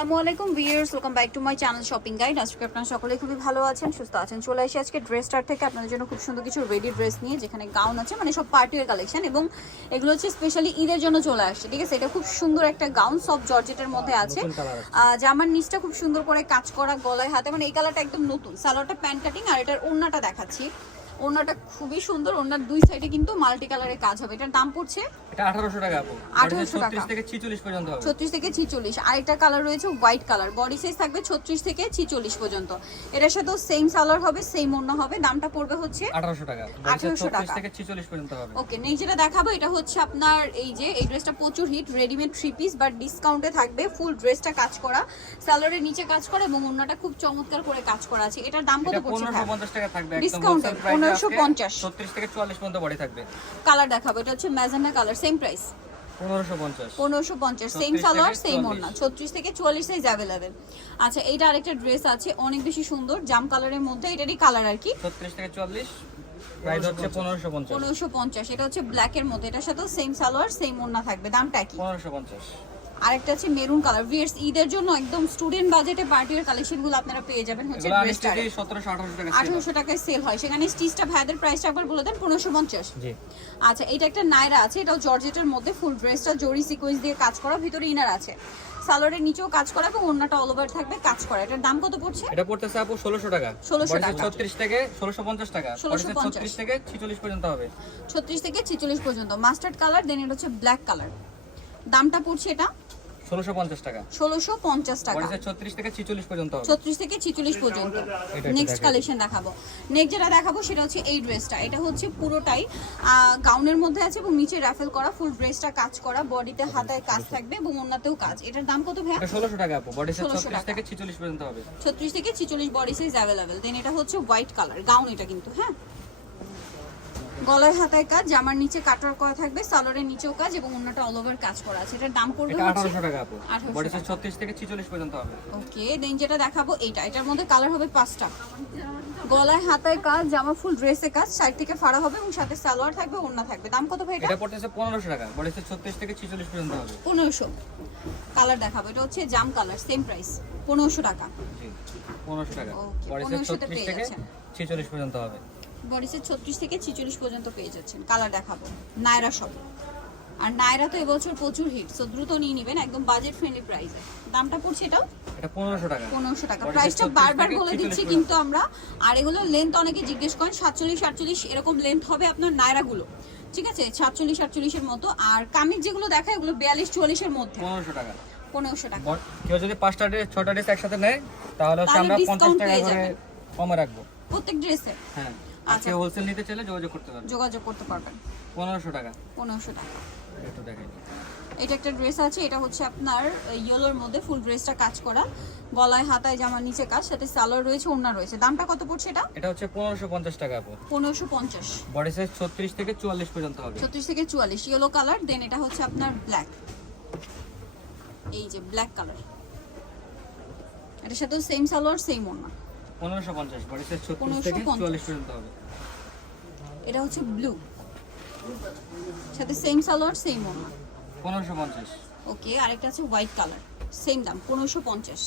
আসসালামু আলাইকুম viewers welcome back to my channel shopping guide আজকে আপনারা সকলে খুবই ভালো আছেন সুস্থ আছেন। চলে এসে আজকে ড্রেস স্টার থেকে। আপনাদের জন্য খুব সুন্দর কিছু রেডি ড্রেস নিয়ে যেখানে গাউন আছে মানে সব পার্টির কালেকশন এবং এগুলো হচ্ছে স্পেশালি ঈদের জন্য চলে আসছে ঠিক আছে? এটা খুব সুন্দর একটা গাউন সব জর্জেটের মধ্যে আছে। আহ, জামার নিচটা খুব সুন্দর করে কাজ করা গলায় হাতে মানে এই কালারটা একদম নতুন। সালোয়ারটা প্যান্ট কাটিং আর এটার ওড়নাটা দেখাচ্ছি। ওড়নাটা খুবই সুন্দর ওড়নার দুই সাইডে কিন্তু মাল্টি কালারের কাজ হবে। এটার দাম পড়ছে এটা 1800 টাকা আপু। 1800 টাকা। 36 থেকে 46 পর্যন্ত হবে। ছত্রিশ থেকে ছিচল্লিশ। আরেকটা কালার রয়েছে হোয়াইট কালার বডি সাইজ থাকবে ছত্রিশ থেকে ছিচল্লিশ পর্যন্ত। এটার সাথেও সেম সালোয়ার হবে সেম অন্য হবে। দামটা পড়বে হচ্ছে 1800 টাকা। 1800 টাকা। থেকে 46 পর্যন্ত হবে। ওকে নেই যেটা দেখাবো এটা হচ্ছে আপনার এই যে এই ড্রেসটা প্রচুর hit readymade three piece but ডিসকাউন্টে থাকবে ফুল ড্রেসটা কাজ করা সালোয়ারের নিচে কাজ করা এবং অন্যটা খুব চমৎকার করে কাজ করা আছে। এটার দাম কত এটা পড়ছে 1550 টাকা থাকবে একদম Discount এ, wholesale price এ 1550 36 থেকে 44 পর্যন্ত বডি থাকবে। কালার দেখাবো এটা হচ্ছে ম্যাজেন্ডা কালার সেম প্রাইস 1550 পনেরোশো পঞ্চাশ সেম সালোয়ার সেম ওড়না। ছত্রিশ থেকে চুয়াল্লিশ সাইজ অ্যাভেলেবেল আচ্ছা এইটা আরেকটা ড্রেস আছে অনেক বেশি সুন্দর জাম কালারের মধ্যে এটারই কালার আর কি। 36 থেকে 44 প্রাইস হচ্ছে 1550 পনেরোশো পঞ্চাশ। এটা হচ্ছে ব্ল্যাকের মধ্যে এটার সাথেও সেম সালোয়ার সেম ওড়না থাকবে দামটা কি? 1550 আরেকটা আছে মেরুন কালার। ভিয়ার্স ঈদের জন্য একদম স্টুডেন্ট বাজেটে পার্টির কালেকশনগুলো আপনারা পেয়ে যাবেন হচ্ছে এগুলো ড্রেসটা আনস্টিচি 1700 টাকা ছিল। আঠারোশো টাকায় সেল হয়। সেখানে স্টিচটা ভাইদের প্রাইসটা একবার বলে দেন পনেরোশো পঞ্চাশ। আচ্ছা এটা একটা নায়রা আছে এটাও জর্জেটের মধ্যে ফুল ড্রেসটা জরি সিকোয়েন্স দিয়ে কাজ করা ভিতরে ইনার আছে। সালোয়ারের নিচেও কাজ করা এবং ওড়নাটা অল ওভার থাকবে কাজ করা। এটার দাম কত পড়ছে? এটা পড়তেছে আপু 1600 টাকা। 1600 টাকা। 36 থেকে 1650 টাকা। বডিতে 1650 থেকে 46 পর্যন্ত হবে। ছত্রিশ থেকে ছিচল্লিশ পর্যন্ত। মাস্টার্ড কালার দেন এটা হচ্ছে ব্ল্যাক কালার দামটা পড়ছে এটা? 1650 টাকা। ষোলোশো পঞ্চাশ টাকা। 36 থেকে 46 পর্যন্ত হবে। ছত্রিশ থেকে ছিচল্লিশ পর্যন্ত। নেক্সট কালেকশন দেখাবো। নেক্সট যেটা দেখাবো সেটা হচ্ছে এই ড্রেসটা এটা হচ্ছে পুরোটাই গাউনের মধ্যে আছে এবং নিচে করা ফুল ড্রেসটা কাজ করা বডিতে হাতায় কাজ থাকবে এবং কাজ। এটার দাম কত ভাইয়া? 1600 টাকা আপু। বডিতে 1600 36 থেকে 46 পর্যন্ত হবে। ছত্রিশ থেকে ছিচল্লিশ বডি সাইজ অ্যাভেলেবেল দেন এটা হচ্ছে হোয়াইট কালার গাউন এটা কিন্তু হ্যাঁ? গলায় হাতায় কাজ জামার নিচে কাটার করা থাকবে সালোয়ারের নিচেও কাজ এবং অন্যটা অল ওভার কাজ করা আছে। এটার দাম পড়বে 1800 টাকা আপু। 1800 বডিতে 36 থেকে 46 পর্যন্ত হবে। ওকে দেন যেটা দেখাবো এইটা। এটার মধ্যে কালার হবে পাঁচটা। গলায় হাতায় কাজ জামা ফুল ড্রেসে কাজ সাইড থেকে ফাড়া হবে এবং সাথে সালোয়ার থাকবে ওড়না থাকবে। দাম কত ভাই এটা? এটা পড়তেছে 1500 টাকা। বডিতে 36 থেকে 46 পর্যন্ত হবে। পনেরোশো। কালার দেখাবো। এটা হচ্ছে জাম কালার সেম প্রাইস পনেরোশো টাকা। জি 1500 টাকা। বডিতে 1500 36 থেকে 46 পর্যন্ত হবে। বডিসের ছত্রিশ থেকে ছিচল্লিশ পর্যন্ত পেয়ে যাচ্ছেন। কালার দেখাবো। নায়রা সব। আর নায়রা তো এবছর প্রচুর হিট সো দ্রুত নিয়ে নেবেন একদম বাজেট ফ্রেন্ডলি প্রাইসে দামটা পড়ছে এটাও? এটা 1500 টাকা। পনেরোশো টাকা। Body প্রাইসটা বারবার বলে দিচ্ছি কিন্তু আমরা। আর এগুলো লেন্থ অনেকে জিজ্ঞেস করেন সাতচল্লিশ সাতচল্লিশ এরকম লেন্থ হবে আপনার নায়রাগুলো। ঠিক আছে? সাতচল্লিশ সাতচল্লিশের মতো। আর কামিজ যেগুলো দেখায় এগুলো বিয়াল্লিশ চুয়াল্লিশের মধ্যে। 1500 টাকা। পনেরোশো টাকা। বড- কেউ যদি পাঁচটা ড্রেস ছটা ড্রেস একসাথে নেয় তাহলে আমরা 50 টাকা করে কমে রাখব। প্রত্যেক ড্রেসে হ্যাঁ। আচ্ছা। হোলসেল নিতে চাইলে যোগাযোগ করতে পারবে যোগাযোগ করতে পারবেন। 1500 টাকা। পনেরোশো টাকা। একটু দেখাই এটা একটা ড্রেস আছে এটা হচ্ছে আপনার ইয়েলোর মধ্যে ফুল ড্রেসটা কাজ করা। গলায় হাতায় জামার নিচে কাজ সাথে সালোয়ার রয়েছে ওড়না রয়েছে। দামটা কত পড়ছে এটা? এটা হচ্ছে 1550 টাকা আপু। পনেরোশো পঞ্চাশ। বডি সাইজ 36 থেকে 44 পর্যন্ত হবে। ছত্রিশ থেকে চুয়াল্লিশ। ইয়েলো কালার দেন এটা হচ্ছে আপনার ব্ল্যাক এই যে ব্ল্যাক কালার এটার সাথে সেম সালোয়ার সেম ওড়না। 1550 বডি সাইজ 36 থেকে 1550 44 পর্যন্ত হবে। এটা হচ্ছে ব্লু সাথে সেম সালোয়ার সেম ওড়না। 1550 ওকে আরেকটা আছে হোয়াইট কালার সেম দাম পনেরোশো পঞ্চাশ।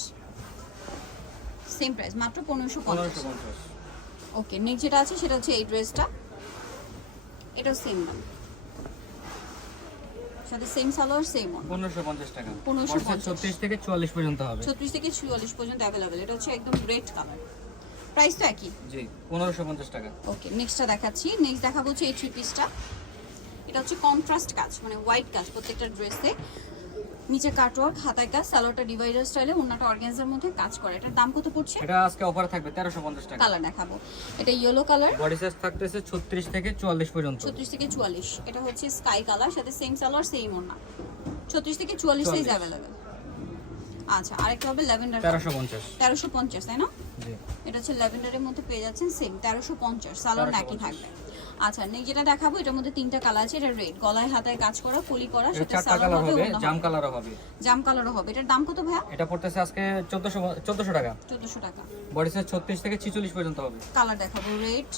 সেম প্রাইস মাত্র পনেরোশো পঞ্চাশ। ওকে নেক্সট যেটা আছে সেটা হচ্ছে এই ড্রেসটা এটাও সেম দাম। সাথে সেম সালোয়ার সেম ওড়না। 1550 টাকা। 1550 বডি সাইজ 36 থেকে 44 পর্যন্ত হবে। ছত্রিশ থেকে চুয়াল্লিশ পর্যন্ত অ্যাভেলেবেল এটা হচ্ছে একদম রেড কালার প্রাইস তো একই? জি 1550 টাকা। ওকে নেক্সটটা দেখাচ্ছি। নেক্সট দেখাবো হচ্ছে এই থ্রি পিসটা এটা হচ্ছে কন্ট্রাস্ট কাজ মানে হোয়াইট কাজ প্রত্যেকটা ড্রেসে। নিচে কাটওয়ার্ক হাতায় কাজ সালোয়ারটা ডিভাইডার স্টাইলে অন্যটা অর্গানজার মধ্যে কাজ করে। এটার দাম কত পড়ছে? এটা আজকে অফার থাকবে 1350 টাকা। কালার দেখাবো। এটা ইয়েলো কালার বডি সাইজ থাকতেছে 36 থেকে 44 পর্যন্ত। ছত্রিশ থেকে চুয়াল্লিশ। এটা হচ্ছে স্কাই কালার সাথে সেম সালোয়ার সেম ওড়না। ছত্রিশ থেকে চুয়াল্লিশ সাইজ 44 অ্যাভেলেবেল আচ্ছা আরেকটা হবে ল্যাভেন্ডার 1350 তেরোশো পঞ্চাশ তাই না? এটা হচ্ছে ল্যাভেন্ডারের মধ্যে পেয়ে যাচ্ছেন সেম তেরোশো পঞ্চাশ সালোয়ার নাকি থাকবে। আচ্ছা নেই যেটা দেখাবো এটার মধ্যে তিনটা কালার আছে এটা রেড গলায় হাতায় কাজ করা কলি করা সেটা সালোয়ার হবে জাম কালারও হবে। জাম কালারও হবে। এটার দাম কত ভাইয়া? এটা পড়তেছে আজকে 1400 1400 টাকা। চোদ্দশো টাকা। বডি সাইজ 36 থেকে 46 পর্যন্ত হবে। কালার দেখাবো রেড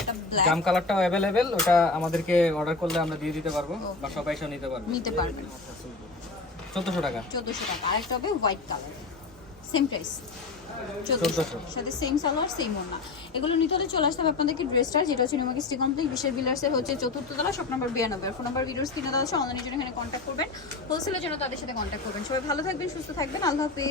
এটা ব্ল্যাক জাম কালারটাও অ্যাভেলেবেল ওটা আমাদেরকে অর্ডার করলে আমরা দিয়ে দিতে পারব বা সবাই এসে নিতে পারবে। নিতে পারবেন 1400 টাকা। চোদ্দশো টাকা আরেকটা হবে হোয়াইট কালার সেম প্রাইস চোদ্দোশো। 1400 সাথে সেম সালোয়ার সেম ওনা এগুলো নিতে হলে চলে আসতে হবে আপনাদেরকে ড্রেসটা যেটা হচ্ছে নিউমার্ক স্টি কমপ্লেক্স বিশের বিলার্সের হচ্ছে চতুর্থ তলা শপ নম্বর বিরানব্বই। ফোন নম্বর দেওয়া আছে অনলাইনের জন্য এখানে কন্ট্যাক্ট করবেন। হোলসেলের জন্য তাদের সাথে কন্ট্যাক্ট করবেন। সবাই ভালো থাকবেন সুস্থ থাকবেন। আল্লাহ হাফিজ।